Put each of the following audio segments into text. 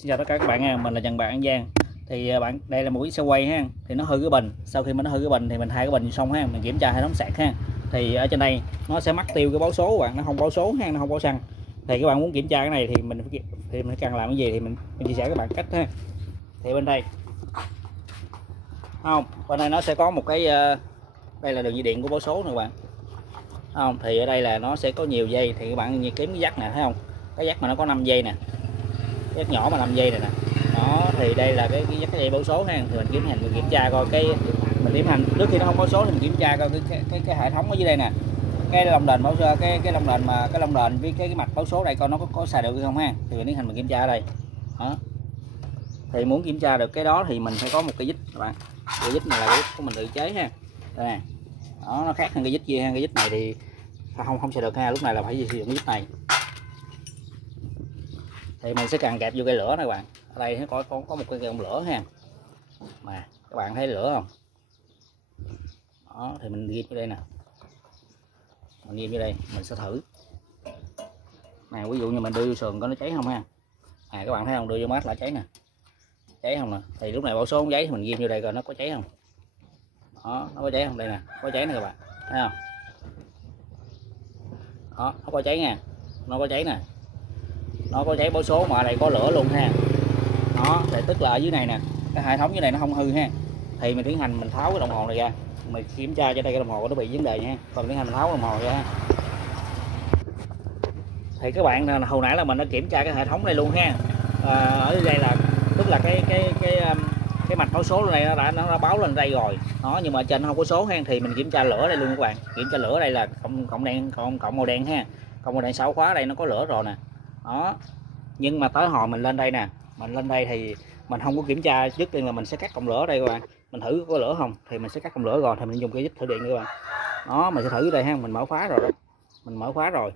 Xin chào tất cả các bạn nha, mình là Trần Bạn An Giang. Thì bạn đây là một chiếc xe quay ha, thì nó hư cái bình. Sau khi mà nó hư cái bình thì mình thay cái bình xong ha, mình kiểm tra hệ thống sạc ha. Thì ở trên đây nó sẽ mắc tiêu cái báo số bạn, nó không báo số ha, nó không báo xăng. Thì các bạn muốn kiểm tra cái này thì mình cần làm cái gì thì mình chia sẻ các bạn cách ha. Thì bên đây không, bên đây nó sẽ có một cái đây là đường dây điện của báo số nè các bạn. Không, thì ở đây là nó sẽ có nhiều dây, thì các bạn như kiếm cái dắt nè, thấy không? Cái dắt mà nó có 5 dây nè. Cái dắt nhỏ mà 5 dây này nè. Đó, thì đây là cái dắt cái dây báo số ha, thì mình kiểm tra coi mình điểm hành trước khi nó không báo số thì mình kiểm tra coi cái hệ thống ở dưới đây nè. Cái lông đền báo số, cái lông đền mà cái lông đền với cái mạch báo số đây coi nó có xài được hay không ha. Thì mình tiến hành mình kiểm tra ở đây. Đó. Thì muốn kiểm tra được cái đó thì mình phải có một cái dít các bạn. Cái dít này là cái dít của mình tự chế ha. Đây nè. Đó, nó khác hơn cái dít kia ha, cái dít này thì không xài được ha, lúc này là phải sử dụng cái dít này. Thì mình sẽ cần kẹp vô cây lửa này các bạn. Ở đây nó có một cái gông lửa ha, mà các bạn thấy lửa không? Đó, thì mình ghim vô đây nè, mình ghim vô đây, mình sẽ thử nè. Ví dụ như mình đưa vô sườn có nó cháy không ha. Các bạn thấy không, đưa vô mát là cháy nè, cháy không nè. Thì lúc này báo số không cháy thì mình ghim vô đây coi nó có cháy không. Đó, nó có cháy không? Đây nè, có cháy nè các bạn thấy không? Đó, nó có cháy nha, nó có cháy nè, nó có cháy báo số mà ở đây có lửa luôn ha. Đó, thì tức là ở dưới này nè, cái hệ thống dưới này nó không hư ha. Thì mình tiến hành mình tháo cái đồng hồ này ra, mình kiểm tra cho đây cái đồng hồ nó bị vấn đề nha. Còn tiến hành mình tháo đồng hồ ra. Thì các bạn hồi nãy là mình đã kiểm tra cái hệ thống này luôn ha. Ở đây là tức là cái mạch báo số này nó đã báo lên đây rồi. Đó, nhưng mà trên không có số ha, thì mình kiểm tra lửa đây luôn các bạn. Kiểm tra lửa đây là cộng đen, cộng màu đen ha. Cộng màu đen 6 khóa đây nó có lửa rồi nè. Đó. Nhưng mà tới hồi mình lên đây nè, mình lên đây thì mình không có kiểm tra, trước tiên là mình sẽ cắt cộng lửa đây các bạn. Mình thử có lửa không thì mình sẽ cắt cộng lửa, rồi thì mình dùng cái dít thử điện các bạn. Đó, mình sẽ thử đây ha, mình mở khóa rồi đó. Mình mở khóa rồi.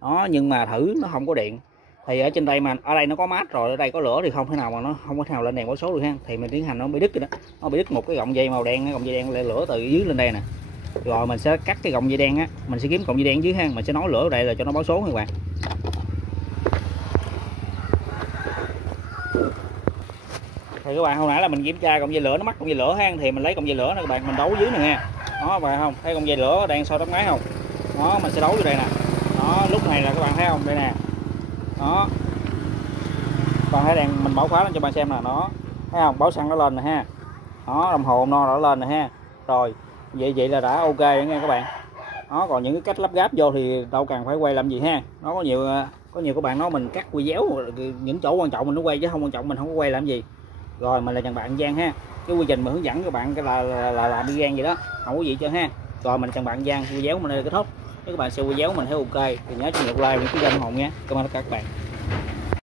Đó, nhưng mà thử nó không có điện. Thì ở trên đây mà ở đây nó có mát rồi, ở đây có lửa thì không thể nào mà nó không có thể nào lên đèn báo số được ha. Thì mình tiến hành nó bị đứt rồi đó. Nó bị đứt một cái gọng dây màu đen, gọng dây đen lên lửa từ dưới lên đây nè. Rồi mình sẽ cắt cái gọng dây đen á, mình sẽ kiếm gọng dây đen dưới ha, mình sẽ nối lửa ở đây là cho nó báo số nha các bạn. Thì các bạn hồi nãy là mình kiểm tra cọng dây lửa nó mắc cọng dây lửa ha, thì mình lấy cọng dây lửa này các bạn, mình đấu dưới này nha. Đó bạn không, thấy cọng dây lửa đang soi tóc máy không? Đó, mình sẽ đấu vô đây nè. Đó, lúc này là các bạn thấy không, đây nè. Đó, bạn thấy đèn mình mở khóa lên cho bạn xem nè. Đó, thấy không, báo xăng nó lên nè ha. Đó, đồng hồ no đã lên nè ha. Rồi vậy là đã ok rồi nha các bạn. Đó, còn những cái cách lắp ráp vô thì đâu cần phải quay làm gì ha. Nó có nhiều các bạn nói mình cắt video những chỗ quan trọng mình nó quay, chứ không quan trọng mình không có quay làm gì. Rồi mình là Trần Bạn Giang ha. Cái quy trình mà hướng dẫn các bạn cái là làm đi gan vậy đó, không có gì chưa ha. Rồi mình Trần Bạn Giang, video mình đây là kết thúc. Nếu các bạn xem video mình thấy ok thì nhớ cho một like, những cái ủng hộ nha. Cảm ơn tất cả các bạn.